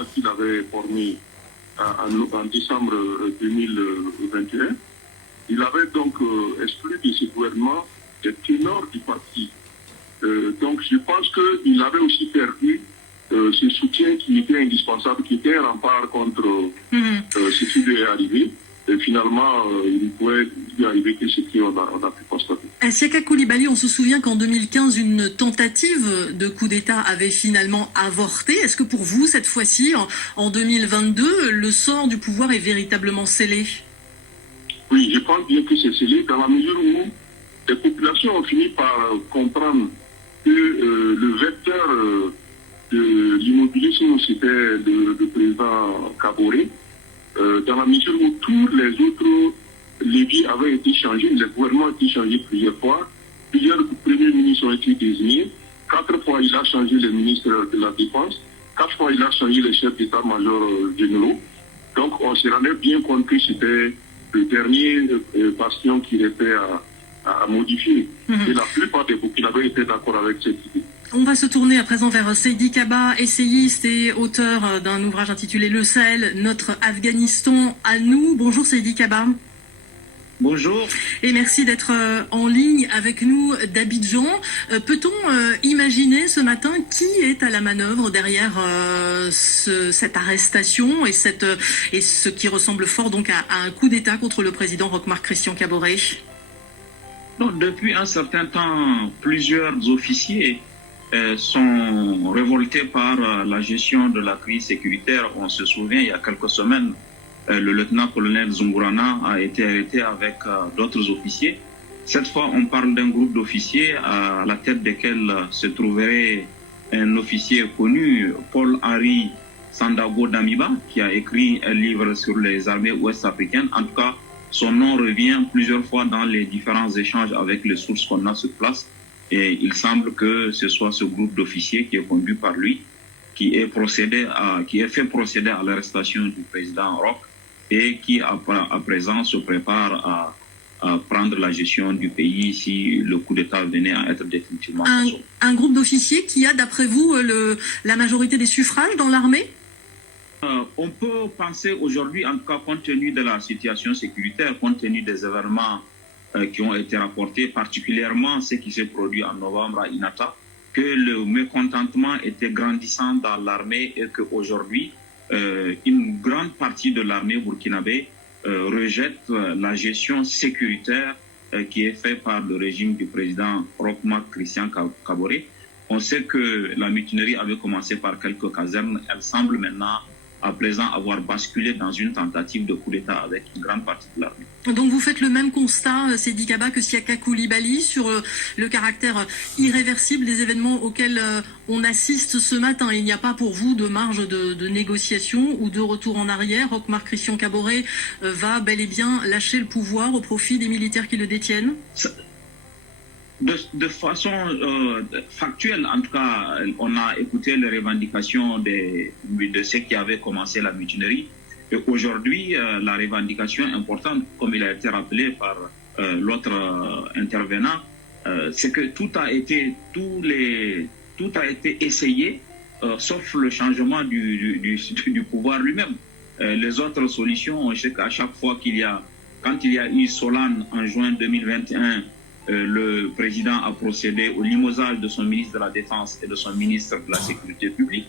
gouvernement qu'il avait formé en décembre 2021, il avait donc exclu de ce gouvernement des ténors du parti. Donc je pense qu'il avait aussi perdu ce soutien qui était indispensable, qui était un rempart contre ce qui lui est arrivé. Et finalement, il pouvait lui arriver que ce qu'on a pu constater. Siaka Coulibaly, on se souvient qu'en 2015, une tentative de coup d'État avait finalement avorté. Est-ce que pour vous, cette fois-ci, en 2022, le sort du pouvoir est véritablement scellé? Oui, je pense bien que c'est scellé dans la mesure où les populations ont fini par comprendre que le vecteur de l'immobilisme, c'était le président Kaboré. Dans la mesure où tous les autres leviers avaient été changés, le gouvernement a été changé plusieurs fois, plusieurs premiers ministres ont été désignés, 4 fois il a changé le ministre de la Défense, 4 fois il a changé les chefs d'état-major généraux. Donc on se rendait bien compte que c'était le dernier bastion qui était à modifier. Et la plupart des Burkinabés étaient d'accord avec cette idée. On va se tourner à présent vers Seydi Kaba, essayiste et auteur d'un ouvrage intitulé Le Sahel, notre Afghanistan à nous. Bonjour Seydi Kaba. Bonjour. Et merci d'être en ligne avec nous d'Abidjan. Peut-on imaginer ce matin qui est à la manœuvre derrière cette arrestation et ce qui ressemble fort donc à un coup d'État contre le président Roch-Marc Christian Kaboré? Depuis un certain temps, plusieurs officiers sont révoltés par la gestion de la crise sécuritaire. On se souvient, il y a quelques semaines, le lieutenant-colonel Zungurana a été arrêté avec d'autres officiers. Cette fois, on parle d'un groupe d'officiers à la tête desquels se trouverait un officier connu, Paul-Henri Sandago Damiba, qui a écrit un livre sur les armées ouest-africaines. En tout cas, son nom revient plusieurs fois dans les différents échanges avec les sources qu'on a sur place. Et il semble que ce soit ce groupe d'officiers qui est conduit par lui, qui est fait procéder à l'arrestation du président Roch et qui, à présent, se prépare à prendre la gestion du pays si le coup d'État venait à être définitivement consommé. Un groupe d'officiers qui a, d'après vous, la majorité des suffrages dans l'armée? On peut penser aujourd'hui, en tout cas compte tenu de la situation sécuritaire, compte tenu des événements qui ont été rapportés, particulièrement ce qui s'est produit en novembre à Inata, que le mécontentement était grandissant dans l'armée et qu'aujourd'hui, une grande partie de l'armée burkinabé rejette la gestion sécuritaire qui est faite par le régime du président Roch-Marc Christian Kaboré. On sait que la mutinerie avait commencé par quelques casernes, elle semble maintenant à présent avoir basculé dans une tentative de coup d'État avec une grande partie de l'armée. Donc vous faites le même constat, Seydi Kaba, que Siaka Coulibaly sur le caractère irréversible des événements auxquels on assiste ce matin. Il n'y a pas pour vous de marge de négociation ou de retour en arrière. Roch-Marc Christian Kaboré va bel et bien lâcher le pouvoir au profit des militaires qui le détiennent? De façon factuelle, en tout cas, on a écouté les revendications de ceux qui avaient commencé la mutinerie. Et aujourd'hui, la revendication importante, comme il a été rappelé par l'autre intervenant, c'est que tout a été essayé, sauf le changement du pouvoir lui-même. Les autres solutions, on sait qu'à chaque fois quand il y a eu Solane en juin 2021, le président a procédé au limogeage de son ministre de la Défense et de son ministre de la Sécurité publique.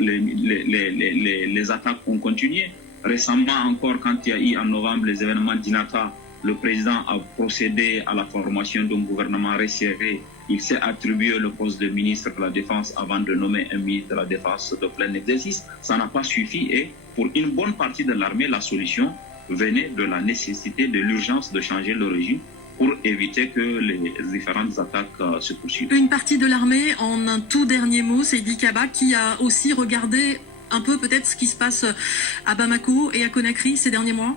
Les attaques ont continué. Récemment encore, quand il y a eu en novembre les événements d'Inata, le président a procédé à la formation d'un gouvernement resserré. Il s'est attribué le poste de ministre de la Défense avant de nommer un ministre de la Défense de plein exercice. Ça n'a pas suffi et pour une bonne partie de l'armée, la solution venait de la nécessité, de l'urgence de changer le régime pour éviter que les différentes attaques se poursuivent. Une partie de l'armée, en un tout dernier mot, Seydi Kaba, qui a aussi regardé un peu peut-être ce qui se passe à Bamako et à Conakry ces derniers mois?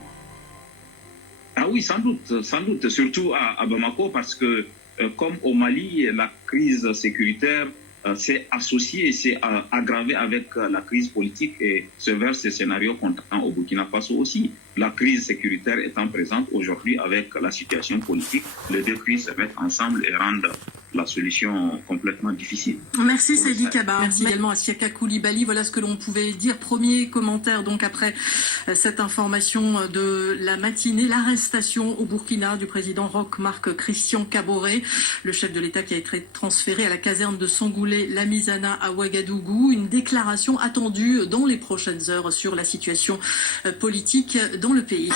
Ah oui, sans doute, surtout à Bamako, parce que comme au Mali, la crise sécuritaire s'est associée, s'est aggravée avec la crise politique et se verse ce scénario qu'on attend au Burkina Faso aussi. La crise sécuritaire étant présente aujourd'hui avec la situation politique, les deux crises se mettent ensemble et rendent la solution complètement difficile. Merci Seydi Kaba. Merci également à Siaka Koulibaly. Voilà ce que l'on pouvait dire. Premier commentaire donc après cette information de la matinée, l'arrestation au Burkina du président Roch-Marc Christian Kaboré, le chef de l'État qui a été transféré à la caserne de Sangoulé-Lamizana à Ouagadougou. Une déclaration attendue dans les prochaines heures sur la situation politique dans le pays.